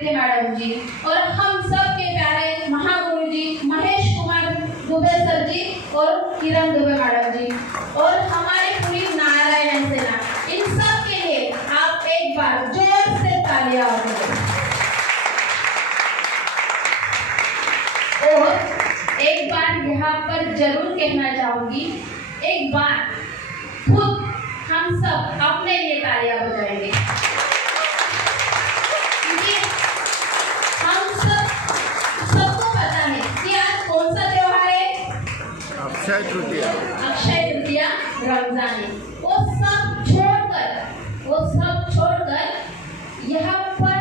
कीर्ति madam जी और हम सब के प्यारे महागुरु जी महेश कुमार दुबे सर जी और किरण दुबे मैडम जी और हमारी पूरी नारायण सेना, इन सब के लिए आप एक बार जोर से तालियां बजाएं। और एक बार यहाँ पर जरूर कहना चाहूंगी, एक बार खुद हम सब अपने लिए तालियां बजाएंगे, क्योंकि हम सबको पता है कि आज कौन सा त्योहार है, अक्षय तृतीया। अक्षय तृतीया, रमजान। वो सब छोड़कर यहाँ पर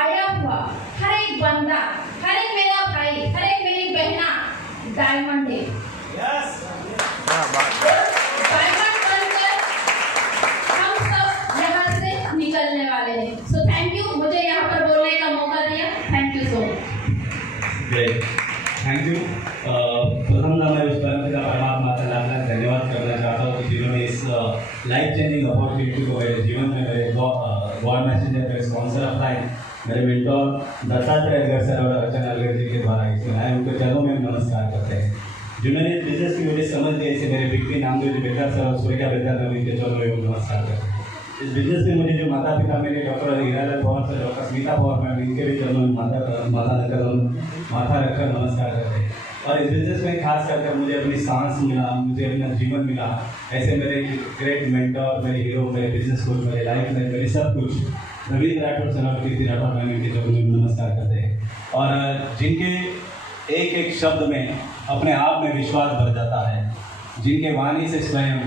आया हुआ हर एक बंदा, हर एक मेरा भाई, हर एक मेरी बहना डायमंड है। डायमंड बनकर हम सब यहाँ से निकलने वाले हैं। सो थैंक यू, मुझे यहाँ पर बोलने का मौका दिया। Thank you so much. Thank you. प्रथमतः मैं उस परमपिता परमात्मा का लाख धन्यवाद करना चाहता हूँ कि जिन्होंने इस लाइफ चेंजिंग अपॉर्चुनिटी को मेरे जीवन में मेरे गॉड मैसेंजर, मेरे स्पॉन्सर ऑफ लाइफ, मेरे मेंटोर दत्तात्रेय अगर सर और अर्चना अलगर जी के द्वारा इसे आए, उनके चरणों में नमस्कार करते हैं। जिन्होंने इस बिजनेस की मुझे समझ दी, ऐसे मेरे बिक्री नामदेव जी बेकर सर और सूर्या बेकर में उनके चरणों में नमस्कार करते हैं। इस बिजनेस में मुझे जो माता पिता मेरे doctor Hiralal Pawar sir, doctor Smita Pawar ma'am, इनके भी चरणों में माथा रखकर नमस्कार करते हैं। और इस बिजनेस में खास करके मुझे अपनी सांस मिला, मुझे अपना जीवन मिला, ऐसे मेरे ग्रेट मेंटर, मेरे हीरो, मेरे बिजनेस कोच, मेरे लाइफ में मेरे सब कुछ रविंद्र राठौर सर और कीर्ति राठौर मैम, इनके चरणों में नमस्कार करते हैं। और जिनके एक एक शब्द में अपने आप में विश्वास भर जाता है, जिनके वाणी से स्वयं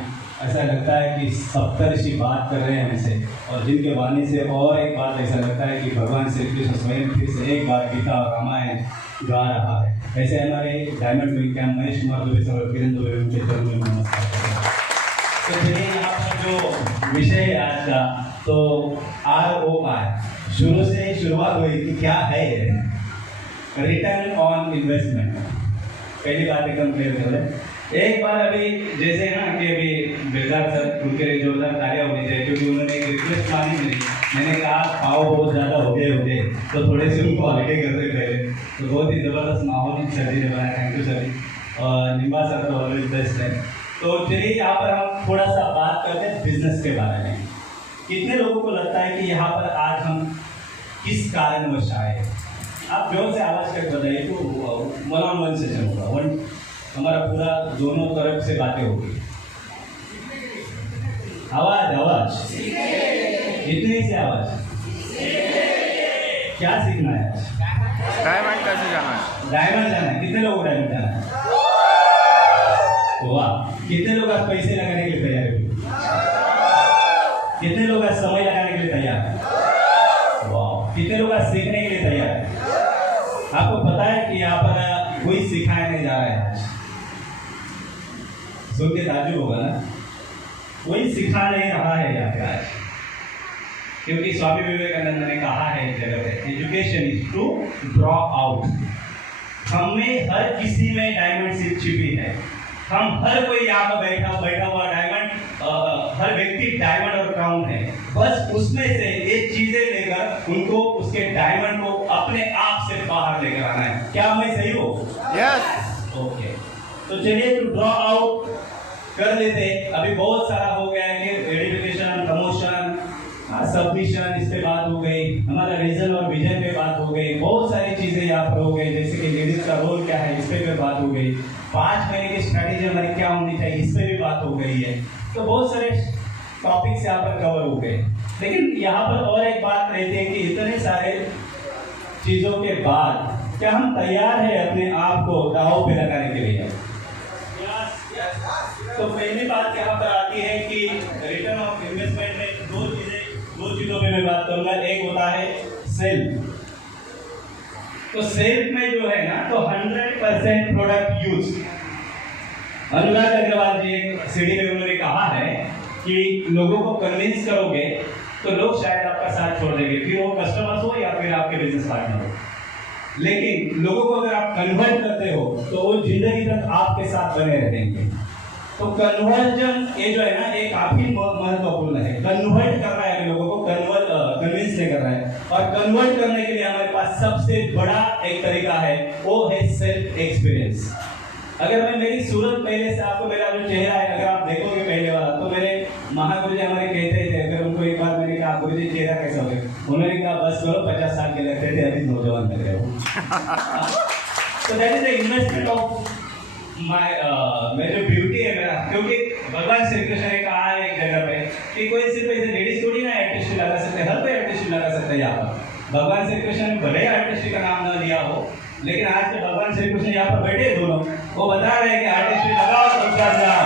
ऐसा लगता है कि सप्तऋषि बात कर रहे हैं हमसे, और जिनके वाणी से और एक बात ऐसा लगता है कि भगवान श्री कृष्ण स्वयं फिर से एक बार गीता और रामायण गा रहा है। ऐसे हमारे डायमंड मिल कैंप महेश कुमार दुबे सर और किरण दुबे उनके चरणों में नमस्कार करते हैं। तो चलिए यहाँ पर जो विषय है आज का, तो ROI शुरू से शुरुआत हुई कि क्या है रिटर्न ऑन इन्वेस्टमेंट। पहली बात एकदम क्लियर कर लें। एक बार अभी जैसे ना कि अभी बेजार सर, उनके लिए जोरदार तालियां होनी चाहिए, क्योंकि उन्होंने एक रिक्वेस्ट मानी मेरी। मैंने कहा आओ बहुत ज़्यादा हो गए तो थोड़े से उनको हल्के करते पहले, तो बहुत ही ज़बरदस्त माहौल सर जी ने बनाया। थैंक यू सर जी। और निम्बा सर तो ऑलवेज बेस्ट है। तो चलिए यहाँ पर हम थोड़ा सा बात करते हैं बिजनेस के बारे में। कितने लोगों को लगता है कि यहाँ पर आज हम किस कारणवश आए? आप जोर से आवाज़ करके बताइए, तो 1-on-1 सेशन होगा, हमारा पूरा दोनों तरफ से बातें होगी। आवाज इतनी से आवाज। क्या सीखना है? डायमंड कैसे जाना है? डायमंड जाना है। कितने लोग डायमंड जाना है? वाह। कितने लोग आज पैसे लगाने के लिए तैयार है? कितने लोग आज समय लगाने के लिए तैयार है? वाह। कितने लोग आज सीखने के लिए तैयार है? आपको पता है कि यहाँ पर कोई सिखाने जा रहा है आज? सुन के ताजुब होगा ना, कोई सिखा नहीं रहा है यहाँ पे आज, क्योंकि स्वामी विवेकानंद ने कहा है एक जगह पे, education is to draw out. हमें हर किसी में डायमंड सीट छिपी है। हम हर कोई यहाँ पर बैठा हुआ डायमंड, हर व्यक्ति डायमंड और क्राउन है। बस उसमें से एक चीजें लेकर उनको उसके डायमंड को अपने आप से बाहर लेकर आना है। क्या मैं सही हूँ? यस। ओके। तो चलिए टू ड्रॉ आउट कर लेते। अभी बहुत सारा हो गया है कि एडिफिकेशन, प्रमोशन, सबमिशन, इस पे बात हो गई, हमारा रीजन और विजन पे बात हो गई, बहुत सारी चीजें यहाँ पर हो गई, जैसे कि लेडीज का रोल क्या है इस पे बात हो गई, 5 महीने की स्ट्रैटेजी हमारी क्या होनी चाहिए इस पे भी बात हो गई है। तो बहुत सारे टॉपिक्स यहाँ पर कवर हो गए। लेकिन यहाँ पर और एक बात रहती है कि इतने सारे चीजों के बाद क्या हम तैयार है अपने आप को दांव पे लगाने के लिए? तो पहली बात यहाँ पर आती है कि रिटर्न ऑफ इन्वेस्टमेंट में दो चीजों पे मैं बात करूंगा। एक होता है सेल्फ। तो सेल्फ में जो है ना, तो 100% प्रोडक्ट यूज। अनुराग अग्रवाल जी एक सीढ़ी में उन्होंने कहा है कि लोगों को कन्विंस करोगे तो लोग शायद आपका साथ छोड़ देंगे, फिर वो कस्टमर्स हो या फिर आपके बिजनेस पार्टनर हो। लेकिन लोगों को अगर आप कन्वर्ट करते हो तो वो जिंदगी तक आपके साथ बने रहेंगे। तो कन्वर्जन ये जो है ना, ये काफी महत्वपूर्ण है। कन्वर्ट करना है लोगों को, कन्विंस नहीं करना। रहा है, और कन्वर्ट करने के लिए हमारे पास सबसे बड़ा एक तरीका है, वो है सेल्फ एक्सपीरियंस। अगर मैं मेरी सूरत पहले से आपको, मेरा जो चेहरा है अगर आप देखोगे पहले वाला, तो मेरे महागुरु जी हमारे कहते थे, अगर उनको एक बार मैंने कहा गुरु जी चेहरा कैसा हो गया, उन्होंने कहा बस करो 50 साल के लगते थे, अभी नौजवान लग रहे हो। So that is the investment of my मेरे जो ब्यूटी है मेरा, क्योंकि भगवान श्री कृष्ण ने कहा है एक जगह पे कि कोई सिर्फ ऐसे लेडीज थोड़ी ना आर्टिस्ट लगा सकते, हर कोई आर्टिस्ट लगा सकता है। यहाँ पर भगवान श्री कृष्ण ने भले आर्टिस्ट का नाम न लिया हो, लेकिन आज के भगवान श्री कृष्ण यहाँ पर बैठे दोनों, वो बता रहे हैं कि आर्टिस्ट लगाओ तो क्या जाओ,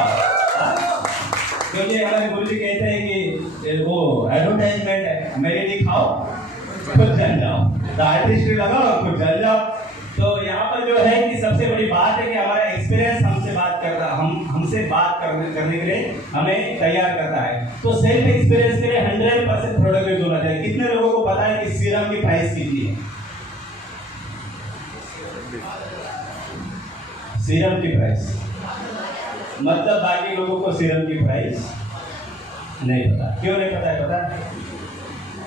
क्योंकि हमारे गुरु जी कहते हैं कि वो एडवर्टाइजमेंट है, मेरे लिए खाओ खुद जल जाओ, तो आर्टिस्ट लगाओ खुद जल जाओ। तो यहाँ पर जो है कि सबसे बड़ी बात है कि हमारा एक्सपीरियंस हमसे बात करता, हमसे बात करने के लिए हमें तैयार करता है। तो सेल्फ एक्सपीरियंस के लिए 100% प्रोडक्ट यूज होना चाहिए। कितने लोगों को पता है कि सीरम की प्राइस कितनी है? सीरम की प्राइस मतलब बाकी लोगों को सीरम की प्राइस नहीं पता। क्यों नहीं पता है? पता है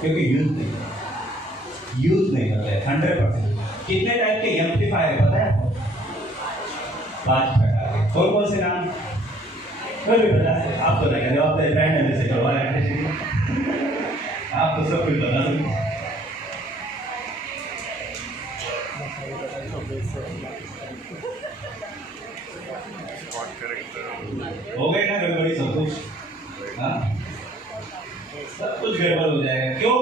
क्योंकि यूज नहीं करते 100%। कितने टाइप के एम्पलीफायर पता है आपको? 5 प्रकार के। कौन कौन से नाम? कोई भी बता सकते? आप तो नहीं करें, आप तो ब्रांड में से करवा रहे हैं, आप तो सब कुछ बता सकते। हो गए ना गड़बड़ी सब कुछ? हाँ, सब कुछ गड़बड़ हो जाएगा। क्यों?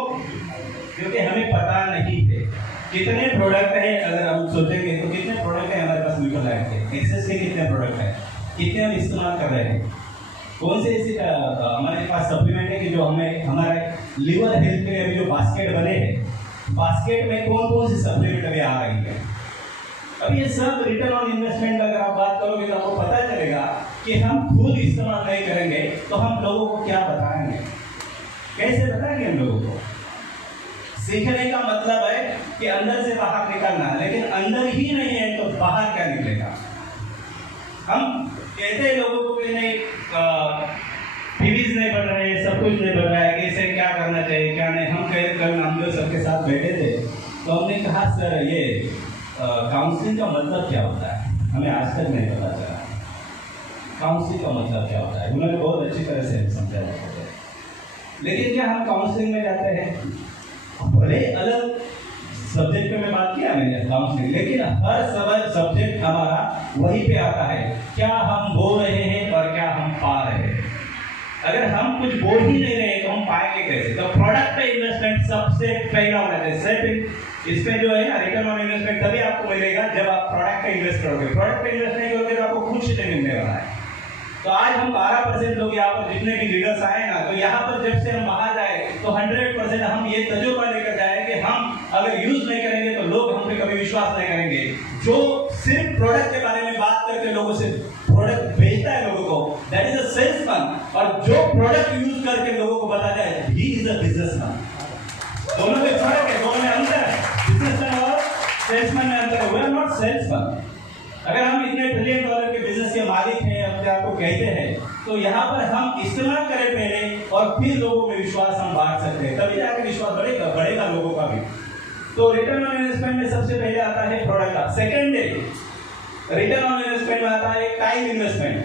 क्योंकि हमें पता नहीं है कितने प्रोडक्ट है। अगर हम सोचेंगे तो कितने प्रोडक्ट है हमारे पास म्यूचुअल लाइफ के, एक्सेस के कितने प्रोडक्ट है, कितने हम इस्तेमाल कर रहे हैं, कौन से ऐसे हमारे पास सप्लीमेंट है कि जो हमें हमारे लिवर हेल्थ के लिए अभी जो बास्केट बने हैं, बास्केट में कौन कौन सी सप्लीमेंट अभी आ रही है। अब ये सब रिटर्न ऑन इन्वेस्टमेंट अगर आप बात करोगे तो आपको पता चलेगा कि हम खुद इस्तेमाल नहीं करेंगे तो हम लोगों को क्या बताएंगे, कैसे बताएंगे हम लोगों को। सीखने का मतलब है कि अंदर से बाहर निकलना, लेकिन अंदर ही नहीं है तो बाहर क्या निकलेगा। हम कहते हैं लोगों को कि नहीं फीस नहीं बढ़ रहे हैं, सब कुछ नहीं बढ़ रहा है, कैसे क्या करना चाहिए क्या नहीं। हम जो सबके साथ बैठे थे तो हमने कहा सर ये काउंसलिंग का मतलब क्या होता है, हमें आज तक नहीं पता चला काउंसलिंग का मतलब क्या होता है। उन्होंने बहुत अच्छी तरह से समझाया, लेकिन क्या हम काउंसलिंग में जाते हैं? भले अलग सब्जेक्ट पे मैं बात किया मैंने काउंसलिंग, लेकिन हर सब्जेक्ट हमारा वहीं पे आता है, क्या हम बोल रहे हैं और क्या हम पा रहे हैं। अगर हम कुछ बोल ही नहीं रहे तो हम पाएंगे कैसे? तो प्रोडक्ट पे इन्वेस्टमेंट सबसे पहला होना चाहिए। सेल्फ इसमें जो है रिटर्न ऑन इन्वेस्टमेंट तभी आपको मिलेगा जब आप प्रोडक्ट पे इन्वेस्ट करोगे। प्रोडक्ट पे इन्वेस्ट नहीं करोगे तो आपको कुछ नहीं मिलने वाला है। तो आज हम 12% लोग यहाँ पर जितने भी लीडर्स आए ना, तो यहाँ पर जब से हम बाहर जाए तो 100% हम ये तजुर्बा लेकर जाए कि हम अगर यूज नहीं करेंगे तो लोग हम पे कभी विश्वास नहीं करेंगे। जो सिर्फ प्रोडक्ट के बारे में बात करके लोगों से प्रोडक्ट बेचता है लोगों को, दैट इज अ सेल्समैन। और जो प्रोडक्ट यूज करके लोगों को बता जाए, ही इज अ बिजनेसमैन। दोनों में फर्क है, दोनों में अंतर है। बिजनेसमैन और सेल्समैन में अंतर है। We are not salesman. अगर हम इतने $1 ट्रिलियन के बिजनेस के मालिक हैं, अपने आप को कहते हैं, तो यहाँ पर हम इस्तेमाल करें पहले और फिर लोगों में विश्वास हम बांट सकते हैं, तभी जाकर विश्वास बढ़ेगा लोगों का भी। तो रिटर्न ऑन इन्वेस्टमेंट में सबसे पहले आता है प्रोडक्ट का। Second day return on investment में आता है टाइम इन्वेस्टमेंट।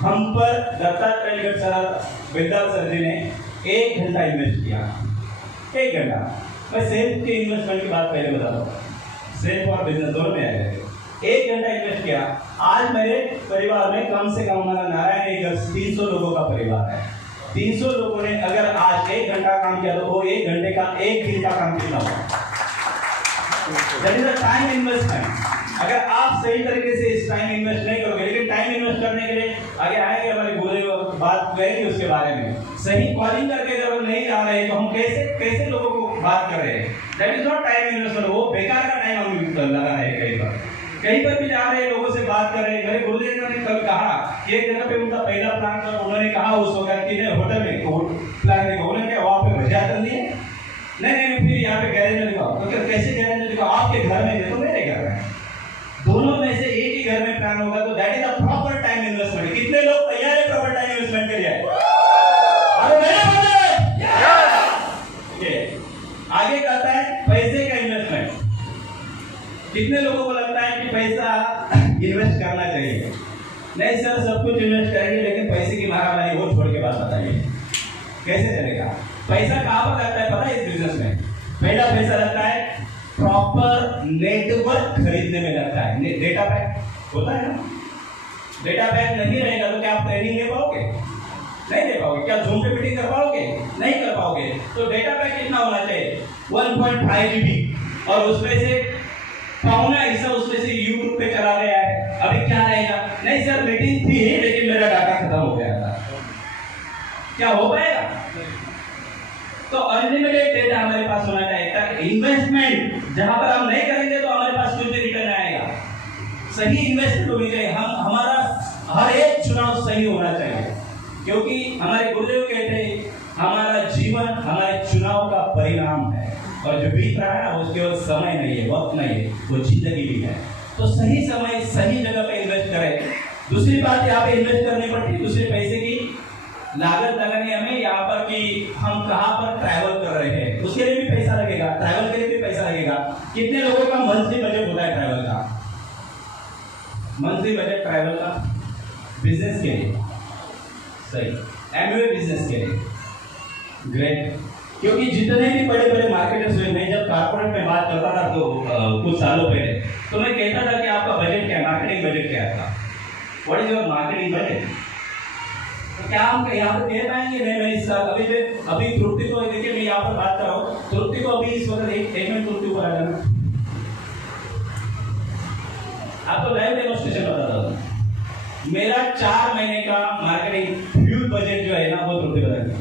हम पर दत्तात्रेय विद्याल सर जी ने 1 घंटा इन्वेस्ट किया। 1 घंटा। मैं सेल्फ के इन्वेस्टमेंट की बात पहले बता दूँ, सेल्फ और बिजनेस दोनों में आएगा। 1 घंटा इन्वेस्ट किया। आज मेरे परिवार में कम से कम हमारा नारायण एक 300 लोगों का परिवार है। 300 लोगों ने अगर आज 1 घंटा काम किया तो वो 1 घंटे का 1 दिन का काम कितना होगा? That is a time investment. अगर आप सही तरीके से इस टाइम इन्वेस्ट नहीं करोगे, लेकिन टाइम इन्वेस्ट करने के लिए आगे आएंगे हमारे गुरुदेव बात करेंगे उसके बारे में। सही कॉलिंग करके जब हम नहीं जा रहे तो हम कैसे लोगों को बात कर रहे हैं? That is not time investment. वो बेकार का टाइम हम लगा रहे हैं। कहीं पर भी जा रहे हैं, लोगों से बात कर रहे हैं। मेरे गुरुदेव ने कल कहा कि एक जगह पे उनका पहला प्लान था, उन्होंने कहा उस वक्त कि होटल में प्लान देखा, उन्होंने कहा वहाँ पे भजिया कर लिए नहीं, फिर यहाँ पे गैरेज में दिखाओ। तो कैसे गैरेज में दिखाओ? आपके घर में देखो, मेरे घर में, दोनों में से एक ही घर में प्लान होगा। तो that is a proper time investment. कितने लोग तैयार है प्रॉपर टाइम इन्वेस्टमेंट के लिए? अरे मेरे बंदे आगे कितने लोगों को लगता है कि पैसा इन्वेस्ट करना चाहिए? नहीं सर, सब कुछ इन्वेस्ट करेंगे लेकिन पैसे की मारामारी वो छोड़ के बात बताइए, कैसे चलेगा? पैसा कहाँ पर लगता है पता है इस बिजनेस में? पहला पैसा लगता है प्रॉपर नेटवर्क खरीदने में लगता है। डेटा पैक होता है ना, डेटा पैक नहीं रहेगा तो क्या आप ट्रेनिंग ले पाओगे? नहीं ले पाओगे। क्या जूम पे मीटिंग कर पाओगे? नहीं कर पाओगे। तो डेटा पैक कितना होना चाहिए? 1.5 GB, और उसमें से पौना हिस्सा उसमें से यूट्यूब पे चला गया है। अभी क्या रहेगा? नहीं सर, मीटिंग थी लेकिन मेरा डाटा खत्म हो गया था। क्या हो पाएगा? तो अनलिमिटेड डेटा हमारे पास होना चाहिए ताकि इन्वेस्टमेंट जहां पर हम नहीं करेंगे तो हमारे पास कुछ भी रिटर्न आएगा। सही इन्वेस्टमेंट होनी चाहिए। हमारा हर एक चुनाव सही होना चाहिए, क्योंकि हमारे गुरुदेव कहते हैं हमारा जीवन हमारे चुनाव का परिणाम है, और जो बीत रहा है ना वो केवल समय नहीं है, वक्त नहीं है, वो जिंदगी भी है। तो सही समय सही जगह पे इन्वेस्ट करें। दूसरी बात यहाँ पे इन्वेस्ट करनी पड़ती है, दूसरे पैसे की लागत लगानी हमें यहाँ पर कि हम कहाँ पर ट्रैवल कर रहे हैं, उसके लिए भी पैसा लगेगा, ट्रैवल के लिए भी पैसा लगेगा। कितने लोगों का मंथली बजट होता है ट्रैवल का? मंथली बजट ट्रैवल का बिजनेस के लिए सही, एमवे बिजनेस के लिए ग्रेट। क्योंकि जितने भी बड़े बड़े मार्केटर्स हुए, मैं जब कॉर्पोरेट में बात करता था तो कुछ सालों पहले, तो मैं कहता था कि आपका बजट क्या है, मार्केटिंग बजट क्या था, what is your marketing budget? तो क्या हम यहाँ पर कह पाएंगे? नहीं, इस साल अभी तृप्ति को देखिए, मैं यहाँ पर बात कर रहा हूँ, तृप्ति को अभी इस वक्त एक मिनट तृप्ति ऊपर आ जाना, आपको लाइव डेमोन्स्ट्रेशन बताता हूँ। मेरा 4 महीने का मार्केटिंग फ्यूल बजट जो है ना वो तृप्ति बताएंगे।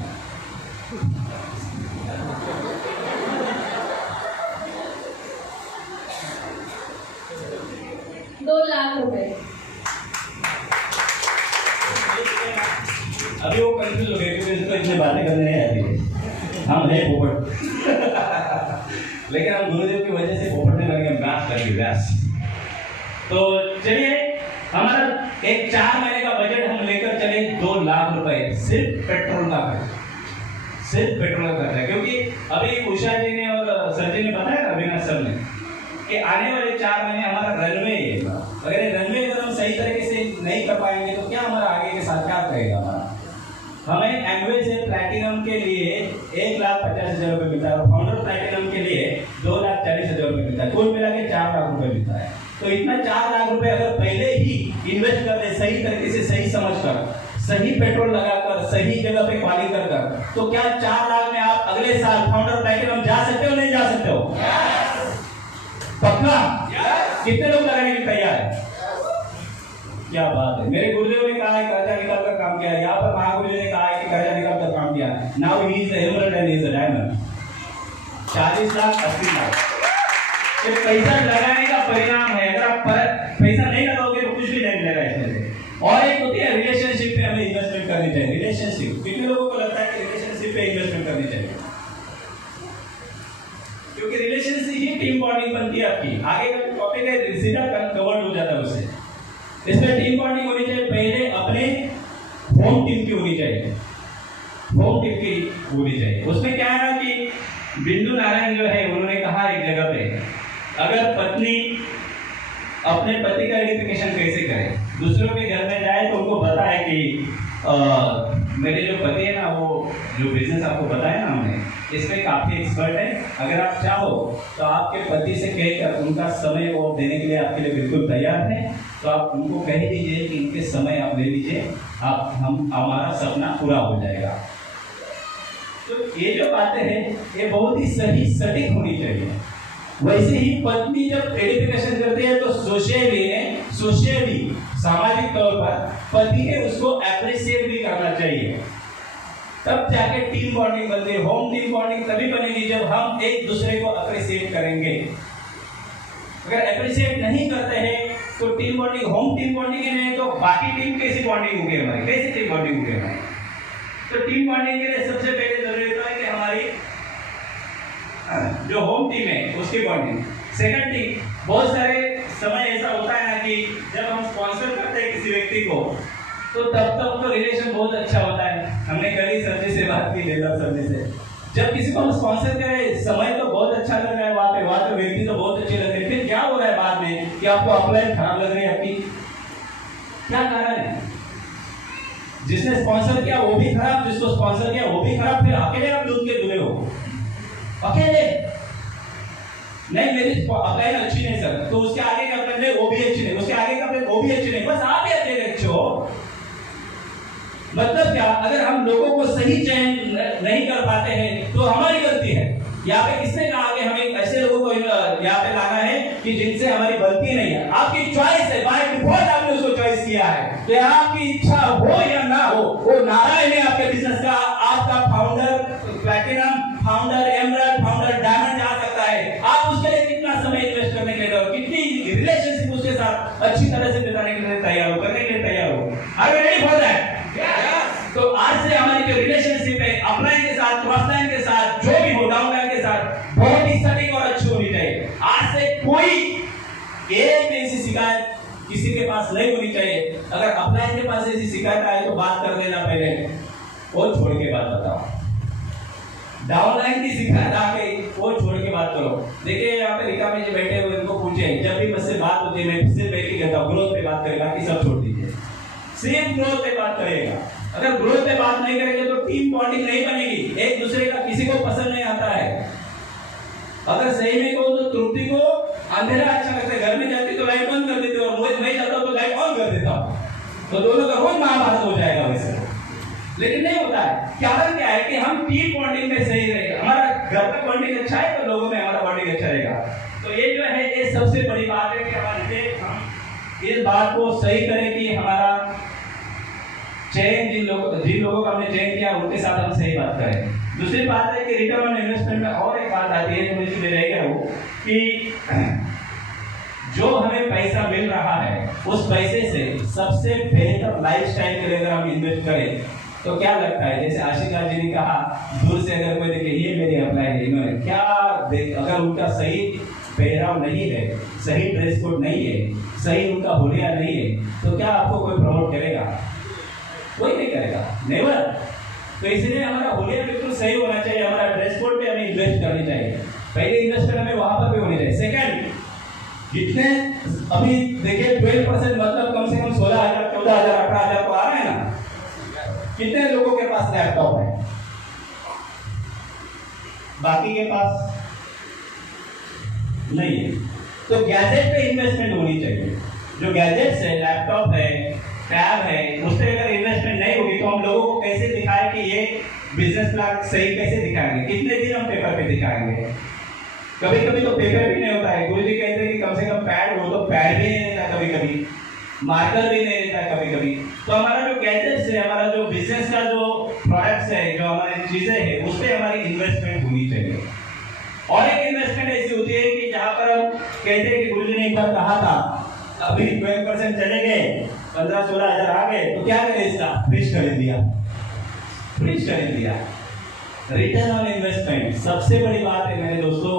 2 लाख रुपए। अभी वो कंफ्यूज हो गए क्योंकि इसको इतनी बातें करने नहीं आती है, हम है पोपट लेकिन हम गुरुदेव की वजह से पोपट ने लगे व्यास कर दी व्यास। तो चलिए, हमारा एक 4 महीने का बजट हम लेकर चले 2 लाख रुपए सिर्फ पेट्रोल का खर्च, सिर्फ पेट्रोल का खर्चा। क्योंकि अभी उषा जी ने और सर जी ने बताया, अविनाश सर ने, कि आने वाले 4 महीने हमारा रनवे है। अगर ये रनवे अगर हम सही तरीके से नहीं कर पाएंगे तो क्या हमारा आगे के साथ क्या करेगा हमारा? हमें एमवे से प्लैटिनम के लिए 1,50,000 रुपये मिलता है, और फाउंडर प्लैटिनम के लिए 2,40,000 रुपये मिलता है, कुल मिला के 4 लाख रुपये मिलता है। तो इतना 4 लाख रुपए अगर पहले ही इन्वेस्ट कर दे सही तरीके से, सही समझकर, सही पेट्रोल लगाकर, सही जगह पे क्वालिटी कर, तो क्या 4 लाख में आप अगले साल फाउंडर प्लैटिनम जा सकते हो नहीं जा सकते हो? पक्का? कितने लोग लगाने के लिए तैयार है? क्या बात है। मेरे गुरुदेव ने कहा है कर्जा निकाल कर काम किया, यहाँ पर महागुरु जी ने कहा है कि कर्जा निकाल कर काम किया। Now he is emerald and is a diamond. 40 lakh 80 lakh ये पैसा लगाने का परिणाम है। अगर आप पैसा नहीं लगाओगे तो कुछ भी नहीं मिलेगा इसमें से। और एक होती है रिलेशनशिप पे हमें इन्वेस्टमेंट करनी चाहिए। रिलेशनशिप, कितने लोगों को लगता है कि रिलेशनशिप पे इन्वेस्टमेंट करनी चाहिए? क्योंकि रिलेशनशिप ही टीम बॉन्डिंग बनती है आपकी। आगे का टॉपिक है सीधा कवर्ड हो जाता है उससे। इसमें टीम बॉन्डिंग होनी चाहिए, पहले अपने होम टीम की होनी चाहिए, होम टीम की होनी चाहिए। उसमें क्या है ना कि बिंदु नारायण जो है उन्होंने कहा एक जगह पे, अगर पत्नी अपने पति का आइडेंटिफिकेशन कैसे करे, दूसरों के घर में जाए तो उनको पता है कि मेरे जो पति है ना वो जो बिजनेस आपको बताया ना हमने, इसमें काफी एक्सपर्ट है। अगर आप चाहो तो आपके पति से कहकर उनका समय वो देने के लिए आपके लिए बिल्कुल तैयार है, तो आप उनको कह दीजिए कि इनके समय आप ले लीजिए, आप हमारा सपना पूरा हो जाएगा। तो ये जो बातें हैं ये बहुत ही सही सटीक होनी चाहिए। वैसे ही पत्नी जब आइडेंटिफिकेशन करती है तो सोशली सामाजिक तौर पर पति ने उसको एप्रिशिएट भी करना चाहिए, तब जाके टीम बॉन्डिंग बनती है। होम टीम बॉन्डिंग तभी बनेगी जब हम एक दूसरे को अप्रिशिएट करेंगे। अगर अप्रिशिएट नहीं करते हैं तो team bonding, home team bonding ही नहीं तो बाकी टीम कैसी बॉन्डिंग होगी हमारी, कैसी टीम बॉन्डिंग होगी हमारी? तो टीम बॉन्डिंग के लिए सबसे पहले जरूरी होता है कि हमारी जो होम टीम है उसकी बॉन्डिंग। सेकंड थिंग, बहुत सारे समय ऐसा होता है ना कि जब हम स्पॉन्सर करते हैं किसी व्यक्ति को तो तब तक तो रिलेशन बहुत अच्छा होता है। हमने कल ही सर जी से बात की, लेबर सर जी से, जब किसी को हम स्पॉन्सर करें समय तो बहुत अच्छा लग रहा है, वहाँ पे व्यक्ति तो बहुत अच्छे लग रहे हैं, फिर क्या खराब हो रहा है बाद में कि आपको अपलाइन खराब लग रही है आपकी, क्या कारण है? जिसने स्पॉन्सर किया वो भी खराब, जिसको स्पॉन्सर किया वो भी खराब, फिर अकेले आप दूध के दूल्हे हो, अकेले। नहीं मेरी अपलाइन अच्छी नहीं सर, तो उसके आगे का अपलाइन वो भी अच्छी नहीं, उसके आगे का अपलाइन वो भी अच्छी नहीं, बस आप ही अकेले अच्छे हो। मतलब क्या? अगर हम लोगों को सही चयन नहीं कर पाते हैं तो हमारी गलती है। यहाँ पे किसने कहा कि हमें ऐसे लोगों को यहाँ पे लाना है कि जिनसे हमारी गलती नहीं है? आपकी चॉइस है, बाय डिफॉल्ट आपने उसको चॉइस किया है, तो आपकी इच्छा हो या ना हो, वो नारायण है आपके बिजनेस का, आपका founder platinum, founder emerald, founder diamond जा सकता है। आप उसके लिए कितना समय इन्वेस्ट करने के लिए और कितनी रिलेशनशिप उसके साथ अच्छी तरह से बिताने के लिए तैयार हो, करने के लिए तैयार हो। Are you ready for that? तो आज से हमारी जो रिलेशनशिप है अपलाइन के साथ, क्रॉसलाइन के साथ, जो भी हो, डाउनलाइन के साथ, बहुत ही सटीक और अच्छी होनी चाहिए। आज से कोई एक भी ऐसी शिकायत किसी के पास नहीं होनी चाहिए। अगर अपलाइन के पास ऐसी शिकायत आए तो बात कर लेना पहले, और छोड़ के बात बताओ। डाउनलाइन की शिकायत आ गई वो छोड़ के बात करो। देखिए यहाँ पे रिका में जो बैठे हुए उनको पूछे, जब भी मुझसे बात होती है मैं सिर्फ एक ही कहता हूँ, ग्रोथ पे बात करेगा, बाकी सब छोड़ दीजिए, सिर्फ ग्रोथ पे बात करेगा। अगर ग्रोथ पे बात नहीं करेंगे तो टीम बॉन्डिंग नहीं बनेगी, एक दूसरे का किसी को पसंद नहीं आता है। अगर सही में कहूं तो त्रुटि को अंधेरा अच्छा लगता है, घर में जाती तो लाइट बंद कर देते और मैं जाता हूं तो लाइट ऑन कर देता हूं, तो दोनों का रोज महाभारत हो जाएगा वैसे। लेकिन नहीं होता है। कारण क्या है कि हम टीम बॉन्डिंग में सही रहेगा, हमारा घर का बॉन्डिंग अच्छा है तो लोगों में हमारा बॉन्डिंग अच्छा रहेगा। तो ये जो है ये सबसे बड़ी बात है कि हम इस बात को सही करें कि हमारा चयन जिन लोगों का हमने चयन किया उनके साथ हम सही बात करें। दूसरी बात है कि रिटर्न ऑन इन्वेस्टमेंट में और एक बात आती है जो मुझे इसलिए रह गया हूं कि जो हमें पैसा मिल रहा है उस पैसे से सबसे बेहतर लाइफस्टाइल के लिए अगर हम इन्वेस्ट करें तो क्या लगता है, जैसे आशिका जी ने कहा, दूर से अगर कोई देखे ये मेरे अप्लाई है, इन्होंने क्या अगर उनका सही पहराव नहीं है, सही ड्रेस कोड नहीं है, सही उनका हुलिया नहीं है, तो क्या आपको कोई प्रमोट करेगा? कोई नहीं करेगा, नेवर। तो इसलिए हमारा हुलिया बिल्कुल सही होना चाहिए, हमारा ड्रेस कोड पे हमें इन्वेस्ट करनी चाहिए। पहले इन्वेस्टमेंट हमें वहां पर भी होनी चाहिए। सेकंड, कितने अभी देखिए 12% मतलब कम से कम 16,000, 14,000, 18,000 को आ रहा है ना। कितने लोगों के पास लैपटॉप है? बाकी के पास नहीं है। तो गैजेट पे इन्वेस्टमेंट होनी चाहिए। जो गैजेट्स है, लैपटॉप है, टैब है, उस पर अगर इन्वेस्टमेंट नहीं होगी तो हम लोगों को कैसे दिखाएं कि ये बिजनेस प्लान सही कैसे दिखाएंगे? कितने दिन हम पेपर पे दिखाएंगे? कभी कभी तो पेपर भी नहीं होता है। गुरु जी कहते हैं कि कम से कम पैड हो, तो पैड भी नहीं रहता, कभी कभी मार्कर भी नहीं रहता कभी कभी। तो हमारा जो गैजेट्स है, हमारा जो बिजनेस का जो प्रोडक्ट्स है, जो हमारी चीजें हैं, उस पर हमारी इन्वेस्टमेंट होनी चाहिए। और एक इन्वेस्टमेंट ऐसी होती है कि जहां पर हम कहते हैं कि गुरु जी ने एक बार कहा था, अभी 12% चले गए, 15-16 हजार आ गए, तो क्या करें इसका? फ्रिज खरीद लिया, फ्रिज खरीद लिया। रिटर्न ऑन इन्वेस्टमेंट सबसे बड़ी बात है मेरे दोस्तों।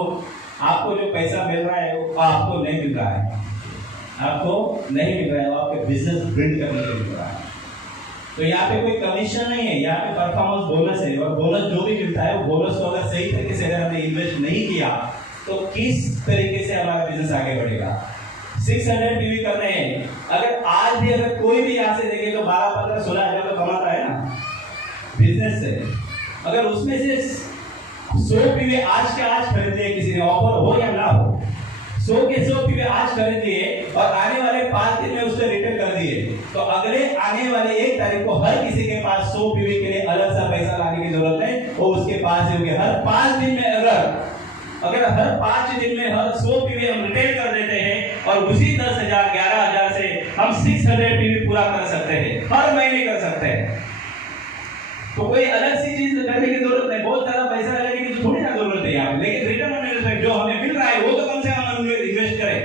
आपको जो पैसा मिल रहा है वो आपको नहीं मिल रहा है, आपको नहीं मिल रहा है, वो आपके बिजनेस बिल्ड करने के लिए मिल रहा है। तो यहाँ पे कोई कमीशन नहीं है, यहाँ पे परफॉर्मेंस बोनस है, और बोनस जो भी मिलता है वो बोनस को अगर सही तरीके से अगर हमने इन्वेस्ट नहीं किया तो किस तरीके से हमारा बिजनेस आगे बढ़ेगा। 600 पीवी कर रहे हैं, अगर आज भी अगर कोई भी यहाँ से देखे तो 12, 15, 16 हजार तो कमाता है ना बिजनेस से। अगर उसमें से 100 पीवी आज के आज खरीद लिए, किसी ने ऑफर हो या ना हो, 100 के 100 पीवी आज खरीद लिए और आने वाले 5 दिन में उससे रिटर्न कर दिए, तो अगले आने वाले 1 तारीख को हर किसी के पास 100 पीवी के लिए अलग सा पैसा लाने की जरूरत है, वो उसके पास होंगे। हर 5 दिन में अगर हर 5 दिन में हर 100 पीवी हम रिटेल कर देते हैं और उसी 10,000, 11,000 से हम 600 पीवी पूरा कर सकते हैं, हर महीने कर सकते हैं। तो कोई अलग सी चीज करने की जरूरत नहीं, बहुत सारा पैसा लगाने की थोड़ी ना जरूरत है यहाँ पे। लेकिन रिटर्न ऑन इन्वेस्टमेंट जो हमें मिल रहा है वो तो कम से कम हम इन्वेस्ट करें।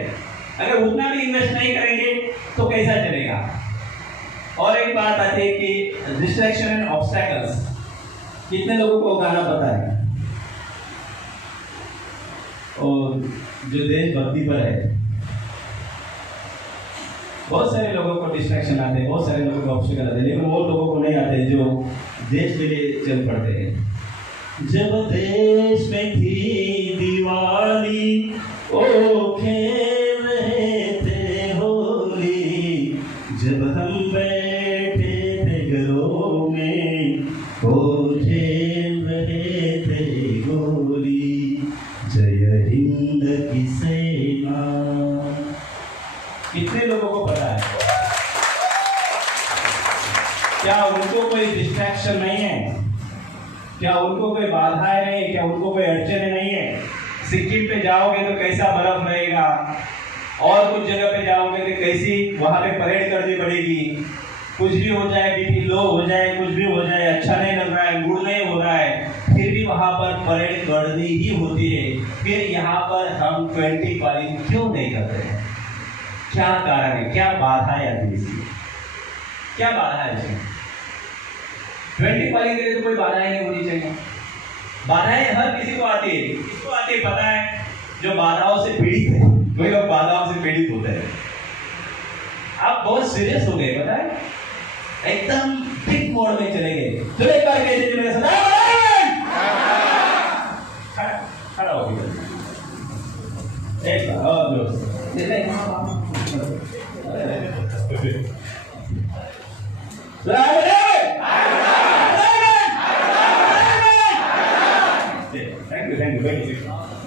अगर उतना भी इन्वेस्ट नहीं करेंगे तो कैसा चलेगा? और एक बात आती है कि डिस्ट्रैक्शन एंड ऑब्स्टैकल्स, कितने लोगों को गाना पता है? और जो देशभक्ति पर है, बहुत सारे लोगों को डिस्ट्रैक्शन आते हैं, बहुत सारे लोगों को ऑब्स्टेकल आते हैं, लेकिन वो लोगों को नहीं आते जो देश के लिए चल पड़ते हैं। जब देश में थी दिवाली, ओ खेल जिंदगी सेना। कितने लोगों को पता है? क्या उनको कोई डिस्ट्रैक्शन नहीं है? क्या उनको कोई बाधाएं नहीं? क्या उनको कोई अड़चने नहीं है? सिक्किम पे जाओगे तो कैसा बर्फ रहेगा, और कुछ जगह पे जाओगे तो कैसी वहां पे परेड करनी पड़ेगी। कुछ भी हो जाए, बीपी लो हो जाए, कुछ भी हो जाए, अच्छा नहीं लग रहा है, मूड नहीं हो रहा है, फिर भी वहां पर परेड करनी ही होती है। फिर यहाँ पर हम 20 पालिंग क्यों नहीं करते हैं? क्या कारण है? क्या बाधा है इसमें? क्या बाधा है इसमें? 20 पालिंग के लिए तो कोई बाधाएं नहीं होनी चाहिए। बाधाएं हर किसी को आती है। किसको आती है पता है? जो बाधाओं से पीड़ित है, वही लोग बाधाओं से पीड़ित होते हैं। आप बहुत सीरियस हो गए, पता है, एकदम बिग मोड में चले गए। तो एक बार कह दीजिए मेरे साथ, खड़ा हो गया एक बार और दोस्त। Thank you.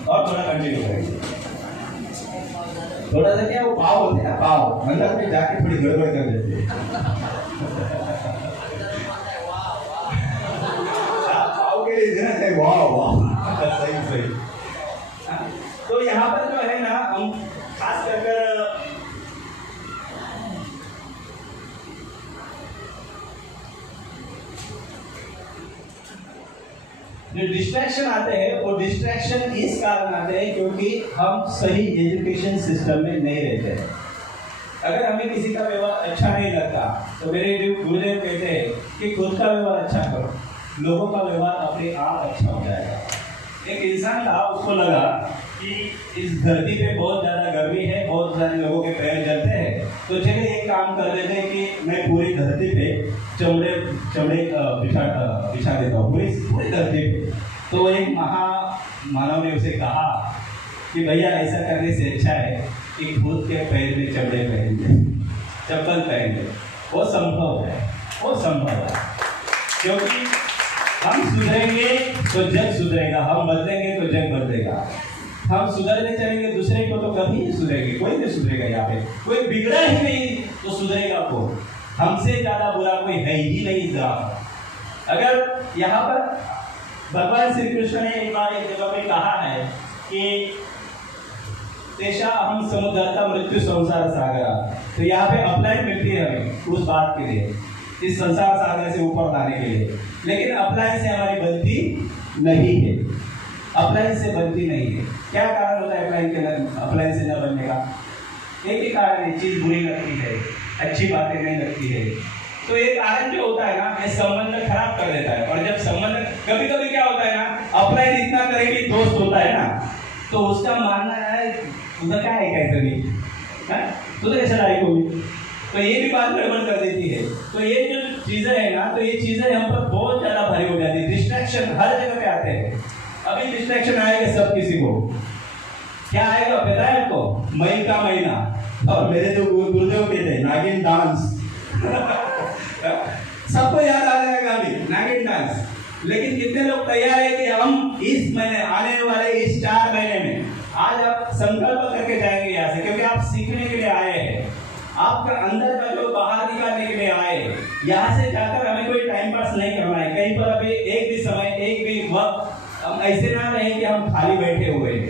और थोड़ा कंटिन्यू करेंगे। थोड़ा सा क्या वो पाव होते हैं ना, पाव अंदर में जाके थोड़ी गड़बड़ कर देते हैं। पाव के लिए देना चाहिए। वाह वाह, सही। तो यहाँ पर जो है ना, हम खास कर जो डिस्ट्रैक्शन आते हैं, वो डिस्ट्रैक्शन इस कारण आते हैं क्योंकि हम सही एजुकेशन सिस्टम में नहीं रहते हैं। अगर हमें किसी का व्यवहार अच्छा नहीं लगता तो मेरे जो गुरुदेव कहते हैं कि खुद का व्यवहार अच्छा करो, लोगों का व्यवहार अपने आप अच्छा हो जाएगा। एक इंसान था, उसको लगा कि इस धरती पे बहुत ज़्यादा गर्मी है, बहुत सारे लोगों के पैर जलते हैं, तो चलिए एक काम कर लेते हैं कि मैं पूरी धरती पे चमड़े बिछा देता हूँ, पूरी धरती पे। तो एक महामानव ने उसे कहा कि भैया ऐसा करने से अच्छा है कि खुद के पैर में चमड़े पहन ले, चप्पल पहन ले। वो संभव है क्योंकि हम सुधरेंगे तो जग सुधरेगा, हम बदलेंगे तो जग बदलेगा। हम सुधरने चलेंगे दूसरे को तो कभी नहीं सुधरेंगे, कोई नहीं सुधरेगा। यहाँ पे कोई बिगड़ा ही नहीं तो सुधरेगा कौन? हमसे ज्यादा बुरा कोई है ही नहीं जरा। अगर यहाँ पर भगवान श्री कृष्ण ने एक बार एक जगह पे कहा है कि तेषा हम समुद्रता मृत्यु संसार सागरा, तो यहाँ पे अप्लाई मिलती है हमें उस बात के लिए, इस संसार सागर से ऊपर लाने के लिए। लेकिन अप्लाई से हमारी बनती नहीं है, अप्लाई से बनती नहीं है। क्या कारण होता है अप्लाई से न बनने का? एक ही कारण है, चीज बुरी लगती है, अच्छी बातें नहीं लगती है। तो एक कारण जो होता है ना, ये संबंध खराब कर देता है। और जब संबंध कभी कभी क्या होता है ना, अप्लाई इतना करे कि दोस्त होता है ना, तो उसका मानना है उधर क्या है, कैसे नहीं तो कैसे लायक होगी, तो ये भी बात गड़बड़ कर देती है। तो ये जो चीजें है ना, तो ये चीजें हम पर बहुत ज्यादा भारी हो जाती है। डिस्ट्रैक्शन हर जगह पे आते हैं। अभी डिस्ट्रैक्शन आएगा सब किसी को, क्या आएगा पता है आपको? मई का महीना, और मेरे जो गुरुदेव कहते हैं नागिन डांस सबको याद आ जाएगा अभी नागिन डांस। लेकिन कितने लोग तैयार है कि हम इस महीने आने वाले इस 4 महीने में आज आप संकल्प करके जाएंगे यहाँ से, क्योंकि आप सीखने के लिए आए हैं, आपका अंदर का जो बाहर निकालने के लिए आए। यहाँ से जाकर हमें कोई टाइम पास नहीं करना है। कहीं पर अभी एक भी समय, एक भी वक्त हम ऐसे ना रहे कि हम खाली बैठे हुए हैं।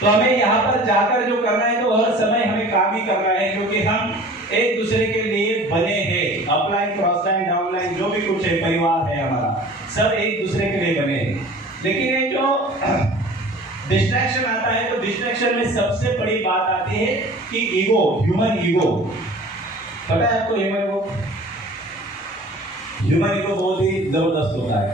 तो हमें यहाँ पर जाकर जो करना है, तो हर समय हमें काम ही करना है, क्योंकि हम एक दूसरे के लिए बने हैं। Upline, cross line, down line, जो भी कुछ है, परिवार है हमारा, सब एक दूसरे के लिए बने हैं। लेकिन ये जो डिस्ट्रैक्शन आता है, तो डिस्ट्रैक्शन में सबसे बड़ी बात आती है कि ईगो, ह्यूमन ईगो। पता है आपको ह्यूमन ईगो बहुत ही जबरदस्त होता है,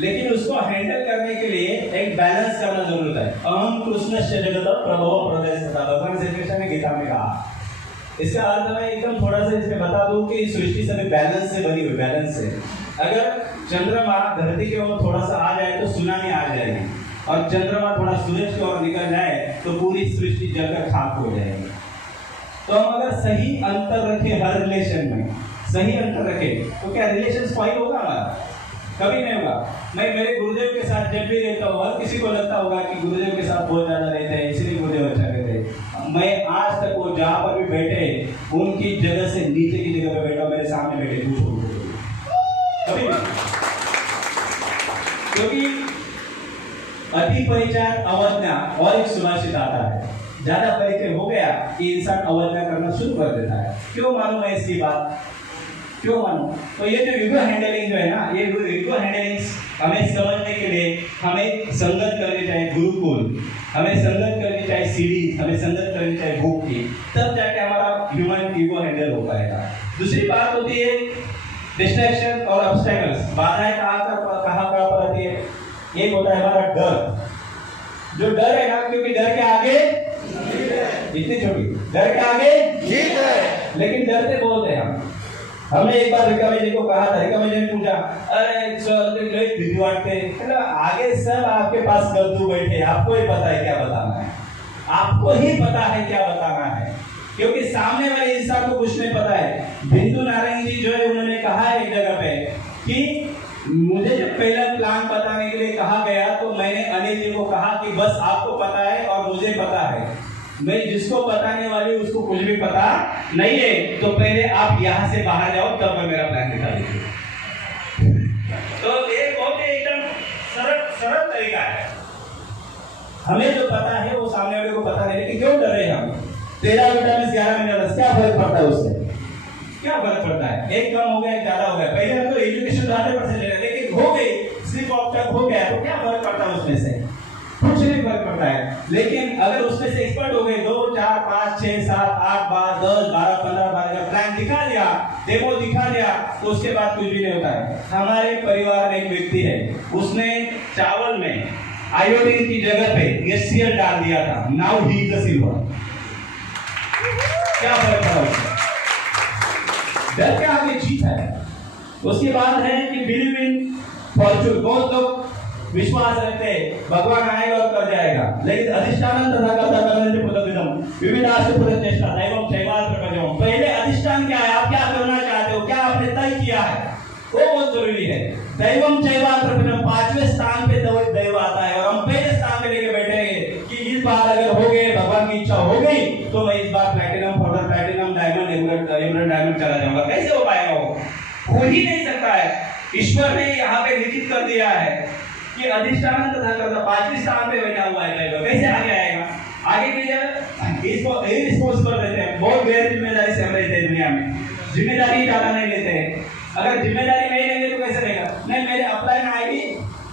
लेकिन उसको हैंडल करने के लिए एक बैलेंस करना जरूरत है। अहम कृष्णस्य जगत प्रभव प्रदर्शता, भगवान श्री कृष्ण ने गीता में कहा। इसका अर्थ मैं एकदम थोड़ा सा इसमें बता दूं कि सृष्टि सभी बैलेंस से बनी हुई, बैलेंस से। अगर चंद्रमा धरती के ओर थोड़ा सा आ जाए तो सुनामी आ जाएगी, और चंद्रमा थोड़ा सूरज की ओर निकल जाए तो पूरी सृष्टि जलकर खाक हो जाएगी। तो हम अगर सही अंतर रखें, हर रिलेशन में सही अंतर रखें, तो क्या रिलेशन स्पॉइल होगा हमारा? कभी नहीं होगा। मैं मेरे गुरुदेव के साथ जब भी रहता हूँ, हर किसी को लगता होगा कि गुरुदेव के साथ बहुत ज्यादा रहते हैं इसलिए गुरुदेव अच्छा रहते हैं। मैं आज तक वो जहाँ पर भी बैठे उनकी जगह से नीचे की जगह पे बैठा, मेरे सामने बैठे कभी भी, क्योंकि अति परिचय अवज्ञा, और एक सुभाषित आता है, ज्यादा परिचय हो गया कि इंसान अवज्ञा करना शुरू कर देता है। क्यों मालूम है इसकी बात? क्यों मालूम? तो ये जो ईगो हैंडलिंग जो है ना, ये ईगो हैंडलिंग हमें समझने के लिए हमें संगत करनी चाहिए गुरुकुल, हमें संगत करनी चाहिए सीरीज, हमें संगत करनी चाहिए बुक की, तब जाके हमारा ह्यूमन ईगो हैंडल हो पाएगा। दूसरी बात होती है डिस्ट्रैक्शन और ऑब्स्टेकल्स, बाधाएं कहाँ पर आती है? एक होता है हमारा डर, जो डर है ना, क्योंकि डर के आगे इतनी छोटी, डर के आगे जीत है, लेकिन डरते बहुत है हम। हमने एक बार रिका जी को कहा था, रिका जी ने पूछा, अरे सर विधि वाटते, आगे सब आपके पास गद्दू बैठे, आपको ही पता है क्या बताना है, आपको ही पता है क्या बताना है, क्योंकि सामने वाले इंसान को कुछ नहीं पता है। बिंदु नारायण जी जो है उन्होंने कहा है एक जगह पे कि मुझे जब पहला प्लान बताने के लिए कहा गया तो मैंने अनिल जी को कहा कि बस आपको पता है और मुझे पता है, मैं जिसको बताने वाली उसको कुछ भी पता नहीं है, तो पहले आप यहाँ से बाहर जाओ तब मैं मेरा प्लान दिखा दीजिए। तो ये बहुत ही एकदम सरल तरीका है, हमें जो पता है वो सामने वाले को पता नहीं, लेकिन क्यों डरे हम? 13 विटामिन 11 मिनरल्स, क्या फर्क पड़ता है उससे? क्या फर्क पड़ता है? एक कम हो गया, एक ज्यादा हो गया, पहले हम तो एजुकेशन 100% ले रहे, लेकिन हो गई स्लिप ऑफ टंग हो गया, तो क्या फर्क पड़ता है उसमें से? कुछ नहीं फर्क पड़ता है। लेकिन अगर उसमें से एक्सपर्ट हो गए, 2 4 5 6 7 8 10 12 15 12 का प्लान दिखा दिया, डेमो दिखा दिया, तो उसके बाद कुछ भी नहीं होता है। हमारे परिवार में एक व्यक्ति है, उसने चावल में आयोडीन की जगह पे HCl डाल दिया था, now he is the silver. क्या फर्क पड़ा उसमें? डर के आगे जीत है। उसके बाद है कि बिलीव इन फॉर्चून, बहुत लोग विश्वास रखते हैं भगवान आएगा और कर जाएगा, लेकिन अधिष्ठान तथा कर्ता करने पुतविदम विविधाश्च पुरचेष्टा दैवम चैवाल प्रपंचम। पहले अधिष्ठान क्या है, आप क्या करना चाहते हो, क्या आपने तय किया है, वो बहुत जरूरी है। दैवम चैवाल प्रपंचम, 5वें स्थान पे दैव आता है, और हम पहले स्थान पे लेके बैठे हैं कि इस बार अगर हो गए, भगवान की इच्छा हो गई, तो मैं इस बार प्लैटिनम फॉर्डर प्लैटिनम डायमंड एमराल्ड डायमंड चला जाऊंगा। कैसे हो पाएगा? वो हो ही नहीं सकता है। ईश्वर ने यहाँ पे लिखित कर दिया है कि अधिष्ठान तथा कर्ता 5वें स्थान पे बैठा हुआ है, कैसे आगे आएगा? आगे के लिए इसको इररिस्पांसिबल रहते हैं, बहुत गैर जिम्मेदारी से हम रहते हैं दुनिया में, जिम्मेदारी ज्यादा नहीं लेते हैं। अगर जिम्मेदारी नहीं लेंगे तो कैसे रहेगा? नहीं, मेरे अपलाइन आएगी,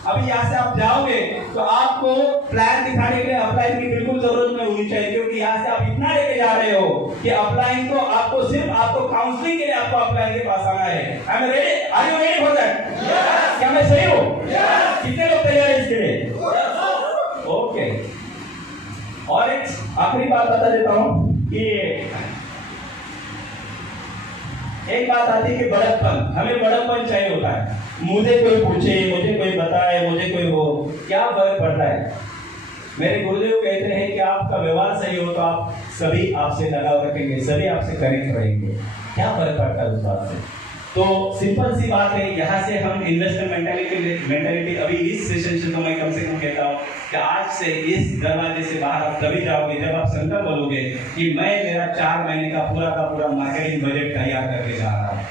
अभी यहाँ से आप जाओगे तो आपको प्लान दिखाने के लिए अपलाइन की बिल्कुल जरूरत नहीं होनी चाहिए, क्योंकि यहाँ से आप इतना लेके जा रहे हो कि अपलाइन को आपको सिर्फ आपको काउंसलिंग के लिए आपको अपलाइन के पास आना है। I am ready, are you ready for that? क्या मैं सही हूँ? कितने लोग तैयार हैं इसके लिए? ओके। और एक आखिरी बात बता देता हूँ कि एक बात आती है कि बड़प्पन, हमें बड़प्पन चाहिए होता है, मुझे कोई पूछे, मुझे कोई बताए, मुझे कोई हो, क्या फर्क पड़ता है? मेरे गुरुदेव कहते हैं कि आपका व्यवहार सही हो तो आप सभी आपसे लगाव रखेंगे, सभी आपसे कनेक्ट रहेंगे। क्या फर्क पड़ता है उस बात से? तो सिंपल सी बात है, यहाँ से हम इन्वेस्टमेंट मेंटालिटी अभी इस सेशन से तो मैं कम से कम कहता हूँ कि आज से इस दरवाजे से बाहर आप तभी जाओगे जब आप संकल्प बोलोगे कि मैं मेरा 4 महीने का पूरा मार्केटिंग बजट तैयार करके जा रहा हूँ।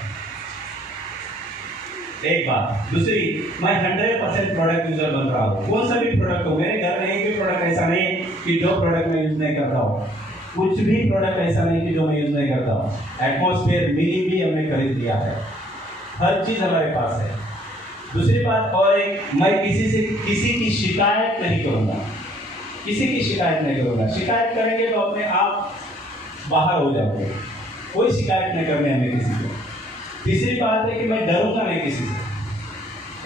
एक बात। दूसरी, मैं 100% प्रोडक्ट यूजर बन रहा हूँ। कौन सा भी प्रोडक्ट हो, मेरे घर में एक भी प्रोडक्ट ऐसा नहीं है कि जो प्रोडक्ट मैं यूज नहीं करता हूँ, कुछ भी प्रोडक्ट ऐसा नहीं कि जो मैं यूज नहीं करता हूँ। एटमॉस्फेयर मिनी भी हमने खरीद लिया है, हर चीज हमारे पास है। दूसरी बात और एक, मैं किसी की शिकायत नहीं करूंगा, किसी की शिकायत नहीं करूंगा। शिकायत करेंगे तो अपने आप बाहर हो जाओगे, कोई शिकायत नहीं करनी हमें किसी को। तीसरी बात है कि मैं डरूंगा नहीं किसी से।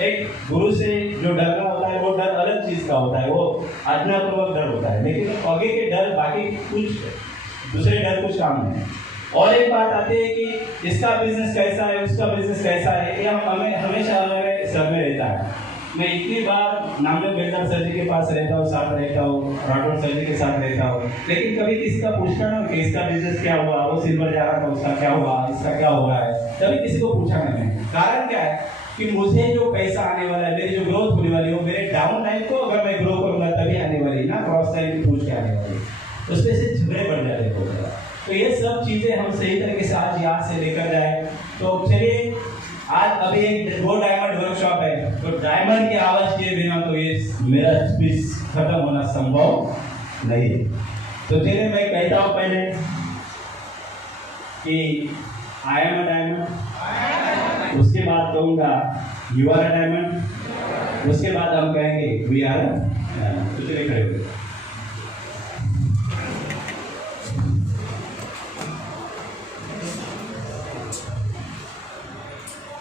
एक गुरु से जो डरना होता है वो डर अलग चीज का होता है, वो आज्ञापूर्वक डर होता है, लेकिन आगे के डर बाकी कुछ दूसरे डर कुछ काम नहीं है। और एक बात आती है कि इसका बिजनेस कैसा है, उसका बिजनेस कैसा है, ये हमें हमेशा हमारे सर में रहता है। मैं इतनी बार नामदेव बेलदार सर जी के पास रहता हूँ, साथ रहता हूँ, राठौर सर जी के साथ रहता हूँ, लेकिन कभी किसी का पूछता ना कि इसका बिजनेस क्या हुआ, वो सिल्वर जा रहा था उसका क्या हुआ, इसका क्या हो रहा है, कभी किसी को पूछा नहीं। कारण क्या है? कि मुझे जो पैसा आने वाला है, मेरी जो ग्रोथ होने वाली है, वो मेरे डाउन टाइम को अगर मैं ग्रो करूंगा तभी आने वाली, ना क्रॉस टाइम की पूछ के आने वाली। उसमें से झगड़े बढ़ जाते हैं बहुत ज़्यादा। तो ये सब चीज़ें हम सही तरीके से आज याद से लेकर जाए। तो चलिए, आज अभी एक गो डायमंड वर्कशॉप है, तो डायमंड की आवाज़ किए बिना तो ये मेरा स्पीच खत्म होना संभव नहीं है। तो चलिए मैं कहता हूँ पहले कि आई एम अ डायमंड, उसके बाद कहूँगा यू आर अ डायमंड, उसके बाद हम कहेंगे वी आर अ डायमंड। तो चलिए खड़े हो गए।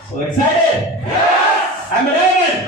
So excited? Yes! I'm a diamond!